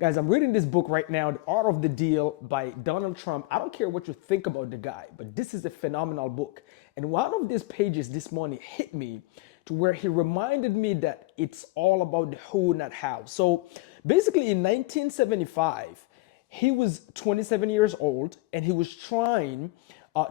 Guys, I'm reading this book right now, The Art of the Deal by Donald Trump. I don't care what you think about the guy, but this is a phenomenal book. And one of these pages this morning hit me to where he reminded me that it's all about the who, not how. So basically, in 1975, he was 27 years old and he was trying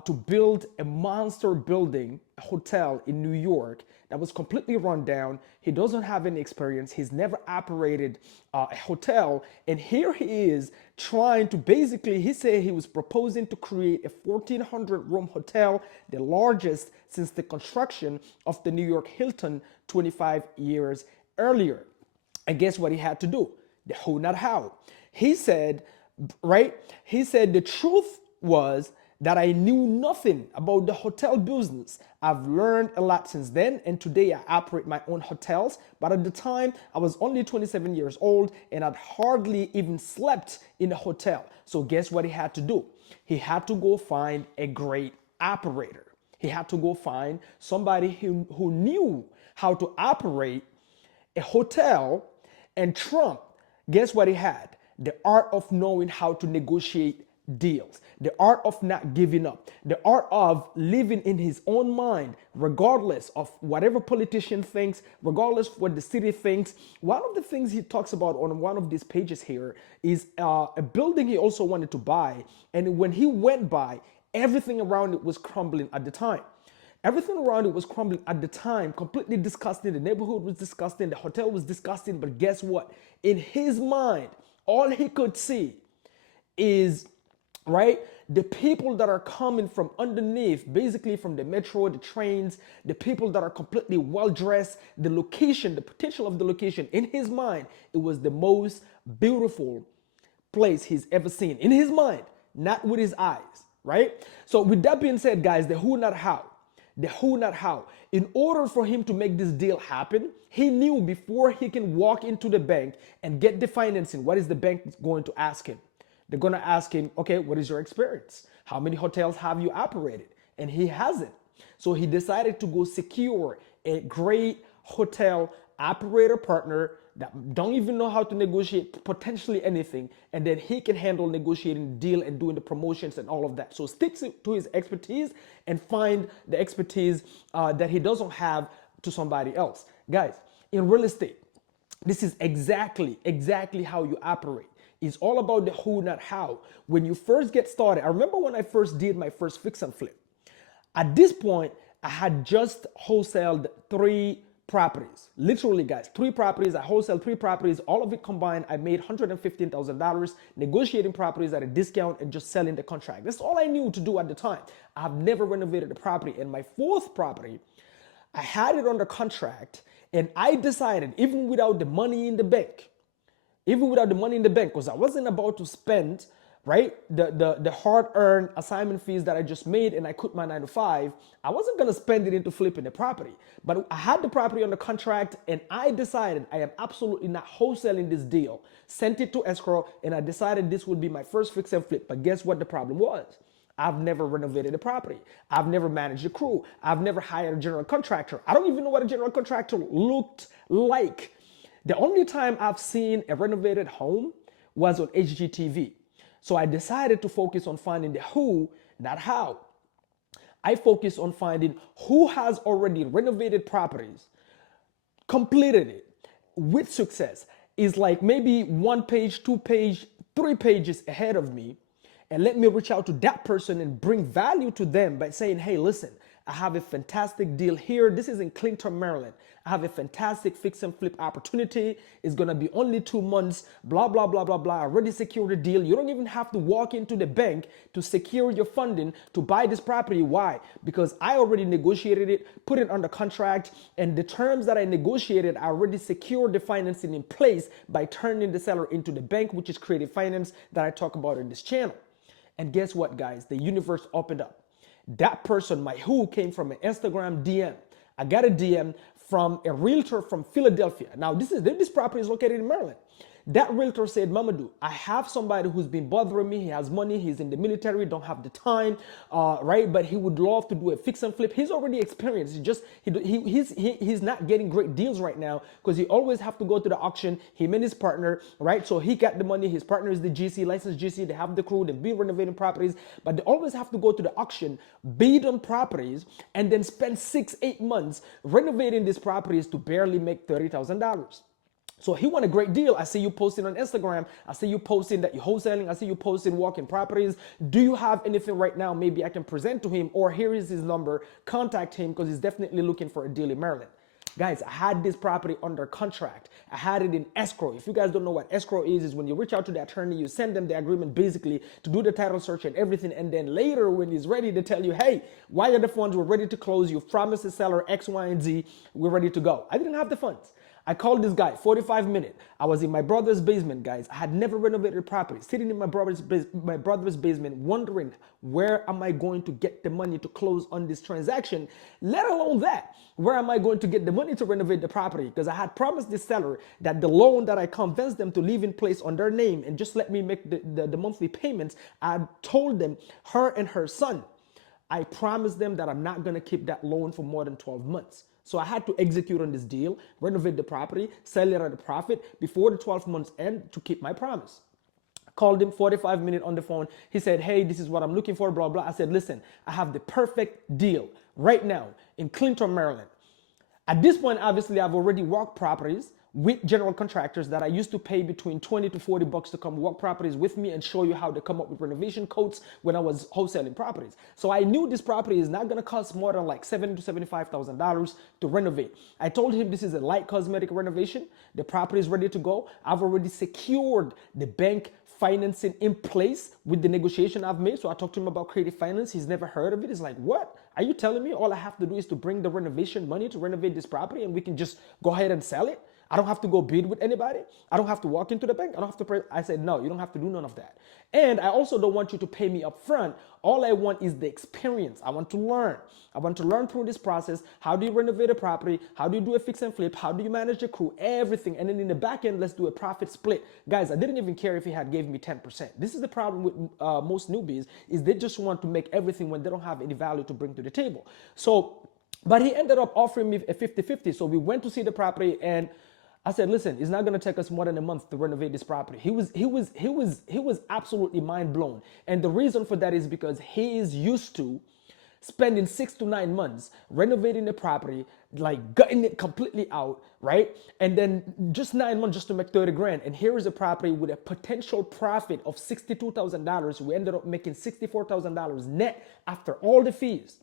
to build a monster building, a hotel in New York that was completely run down. He doesn't have any experience. He's never operated a hotel. And here he is trying to basically, he said he was proposing to create a 1,400 room hotel, the largest since the construction of the New York Hilton 25 years earlier. And guess what he had to do? The who, not how. He said, right? He said the truth was that I knew nothing about the hotel business. I've learned a lot since then, and today I operate my own hotels. But at the time, I was only 27 years old and I'd hardly even slept in a hotel. So guess what he had to do? He had to go find a great operator. He had to go find somebody who knew how to operate a hotel. And Trump, guess what he had? The art of knowing how to negotiate deals, the art of not giving up, the art of living in his own mind, regardless of whatever politician thinks, regardless of what the city thinks. One of the things he talks about on one of these pages here is a building he also wanted to buy. And when he went by, everything around it was crumbling at the time. Everything around it was crumbling at the time, completely disgusting. The neighborhood was disgusting. The hotel was disgusting. But guess what? In his mind, all he could see is, right, the people that are coming from underneath, basically from the metro, the trains, the people that are completely well dressed, the location, the potential of the location. In his mind, it was the most beautiful place he's ever seen. In his mind, not with his eyes, right? So, with that being said, guys, the who, not how. The who, not how. In order for him to make this deal happen, he knew before he can walk into the bank and get the financing, what is the bank going to ask him? They're going to ask him, okay, what is your experience? How many hotels have you operated? And he hasn't. So he decided to go secure a great hotel operator partner that don't even know how to negotiate potentially anything, and then he can handle negotiating the deal and doing the promotions and all of that. So stick to his expertise and find the expertise that he doesn't have to somebody else. Guys, in real estate, this is exactly how you operate. It's all about the who, not how. When you first get started, I remember when I first did my first fix and flip. At this point, I had just wholesaled 3 properties. Literally, guys, 3 properties. I wholesaled 3 properties. All of it combined, I made $115,000 negotiating properties at a discount and just selling the contract. That's all I knew to do at the time. I've never renovated a property. And my 4th property, I had it under contract, and I decided, even without the money in the bank, because I wasn't about to spend, right, the hard-earned assignment fees that I just made, and I quit my 9 to 5. I wasn't going to spend it into flipping the property. But I had the property under contract, and I decided I am absolutely not wholesaling this deal. Sent it to escrow, and I decided this would be my first fix and flip. But guess what the problem was? I've never renovated a property. I've never managed a crew. I've never hired a general contractor. I don't even know what a general contractor looked like. The only time I've seen a renovated home was on HGTV. So I decided to focus on finding the who, not how. I focused on finding who has already renovated properties, completed it with success, is like maybe 1 page, 2 page, 3 pages ahead of me, and let me reach out to that person and bring value to them by saying, hey, listen, I have a fantastic deal here. This is in Clinton, Maryland. I have a fantastic fix and flip opportunity. It's going to be only 2 months, blah, blah, blah, blah, blah. I already secured a deal. You don't even have to walk into the bank to secure your funding to buy this property. Why? Because I already negotiated it, put it under contract, and the terms that I negotiated, I already secured the financing in place by turning the seller into the bank, which is creative finance that I talk about in this channel. And guess what, guys? The universe opened up. That person, my who, came from an Instagram DM. I got a DM from a realtor from Philadelphia. Now, this property is located in Maryland. That realtor said, Mamadou, I have somebody who's been bothering me. He has money. He's in the military. Don't have the time, right? But he would love to do a fix and flip. He's already experienced. He's not getting great deals right now because he always have to go to the auction. Him and his partner, right? So he got the money. His partner is the GC, licensed GC. They have the crew. They've been renovating properties, but they always have to go to the auction, bid on properties, and then spend 6-8 months renovating these properties to barely make $30,000. So he won a great deal. I see you posting on Instagram. I see you posting that you're wholesaling. I see you posting walking properties. Do you have anything right now? Maybe I can present to him, or here is his number. Contact him because he's definitely looking for a deal in Maryland. Guys, I had this property under contract. I had it in escrow. If you guys don't know what escrow is when you reach out to the attorney, you send them the agreement basically to do the title search and everything. And then later when he's ready to tell you, hey, wire the funds, we're ready to close. You've promised the seller X, Y, and Z. We're ready to go. I didn't have the funds. I called this guy, 45 minutes. I was in my brother's basement, guys. I had never renovated property, sitting in my brother's basement, wondering where am I going to get the money to close on this transaction, let alone that. Where am I going to get the money to renovate the property? Because I had promised the seller that the loan that I convinced them to leave in place on their name and just let me make the monthly payments, I told them, her and her son, I promised them that I'm not going to keep that loan for more than 12 months. So I had to execute on this deal, renovate the property, sell it at a profit before the 12 months end to keep my promise. I called him 45 minutes on the phone. He said, hey, this is what I'm looking for, blah, blah. I said, listen, I have the perfect deal right now in Clinton, Maryland. At this point, obviously, I've already walked properties with general contractors that I used to pay between 20 to 40 bucks to come walk properties with me and show you how to come up with renovation codes when I was wholesaling properties. So I knew this property is not going to cost more than like $70,000 to $75,000 to renovate. I told him this is a light cosmetic renovation. The property is ready to go. I've already secured the bank financing in place with the negotiation I've made. So I talked to him about creative finance. He's never heard of it. He's like, what? Are you telling me all I have to do is to bring the renovation money to renovate this property and we can just go ahead and sell it? I don't have to go bid with anybody. I don't have to walk into the bank. I don't have to pay. I said, no, you don't have to do none of that. And I also don't want you to pay me up front. All I want is the experience. I want to learn. I want to learn through this process. How do you renovate a property? How do you do a fix and flip? How do you manage the crew? Everything. And then in the back end, let's do a profit split. Guys, I didn't even care if he had gave me 10%. This is the problem with most newbies is they just want to make everything when they don't have any value to bring to the table. So, but he ended up offering me a 50-50. So we went to see the property and I said, listen, it's not going to take us more than a month to renovate this property. He was absolutely mind blown. And the reason for that is because he is used to spending 6 to 9 months renovating the property, like gutting it completely out, right? And then just 9 months just to make 30 grand. And here is a property with a potential profit of $62,000. We ended up making $64,000 net after all the fees.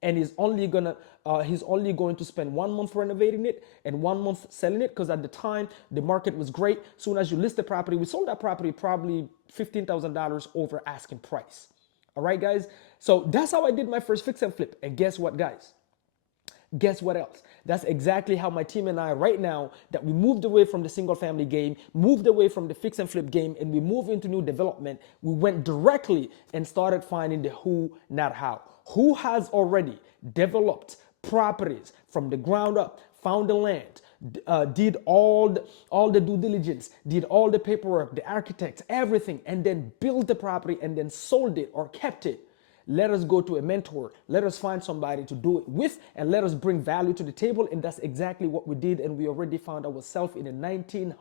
And he's only going to spend 1 month renovating it and 1 month selling it because at the time the market was great. Soon as you list the property, we sold that property probably $15,000 over asking price. All right, guys. So that's how I did my first fix and flip. And guess what, guys? Guess what else? That's exactly how my team and I right now that we moved away from the single family game, moved away from the fix and flip game, and we moved into new development. We went directly and started finding the who, not how. Who has already developed properties from the ground up, found the land, did all the due diligence, did all the paperwork, the architects, everything, and then built the property and then sold it or kept it. Let us go to a mentor. Let us find somebody to do it with and let us bring value to the table. And that's exactly what we did. And we already found ourselves in a 19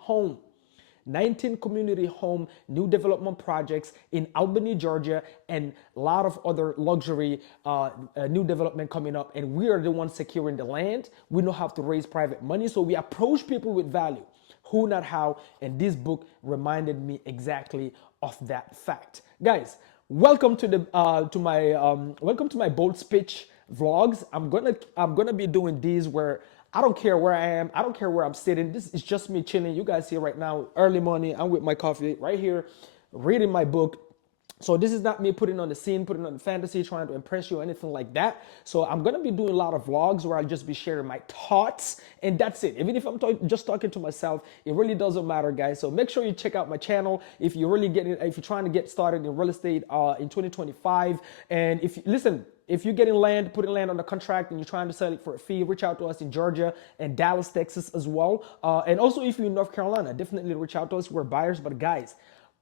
community home, new development projects in Albany, Georgia, and a lot of other luxury new development coming up. And we are the ones securing the land. We know how to raise private money. So we approach people with value. Who, not how. And this book reminded me exactly of that fact. Guys, welcome to the welcome to my Bold Speech vlogs. I'm gonna be doing these where I don't care where I am, I don't care where I'm sitting. This is just me chilling. You guys see right now, early morning, I'm with my coffee right here, reading my book, So this is not me putting on the scene, putting on the fantasy, trying to impress you or anything like that. So I'm gonna be doing a lot of vlogs where I'll just be sharing my thoughts, and that's it. Even if I'm just talking to myself, it really doesn't matter, guys. So make sure you check out my channel if you're really if you're trying to get started in real estate in 2025. And if you listen, if you're getting land, putting land on the contract and you're trying to sell it for a fee, reach out to us in Georgia and Dallas, Texas as well. And also if you're in North Carolina, definitely reach out to us. We're buyers, but guys,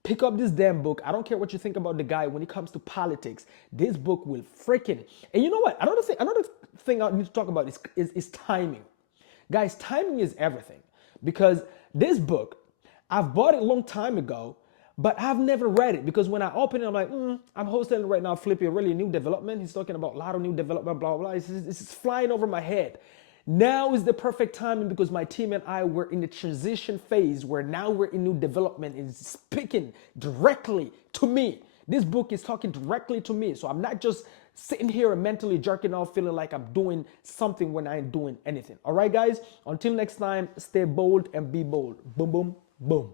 pick up this damn book. I don't care what you think about the guy when it comes to politics. This book will freaking. And you know what? Another thing I need to talk about is timing. Guys, timing is everything. Because this book, I've bought it a long time ago, but I've never read it because when I open it, I'm like, I'm hosting it right now, Flippy, a really new development. He's talking about a lot of new development, blah, blah, blah. It's flying over my head. Now is the perfect timing because my team and I were in the transition phase where now we're in new development and it's speaking directly to me. This book is talking directly to me. So I'm not just sitting here and mentally jerking off, feeling like I'm doing something when I ain't doing anything. All right, guys, until next time, stay bold and be bold. Boom, boom, boom.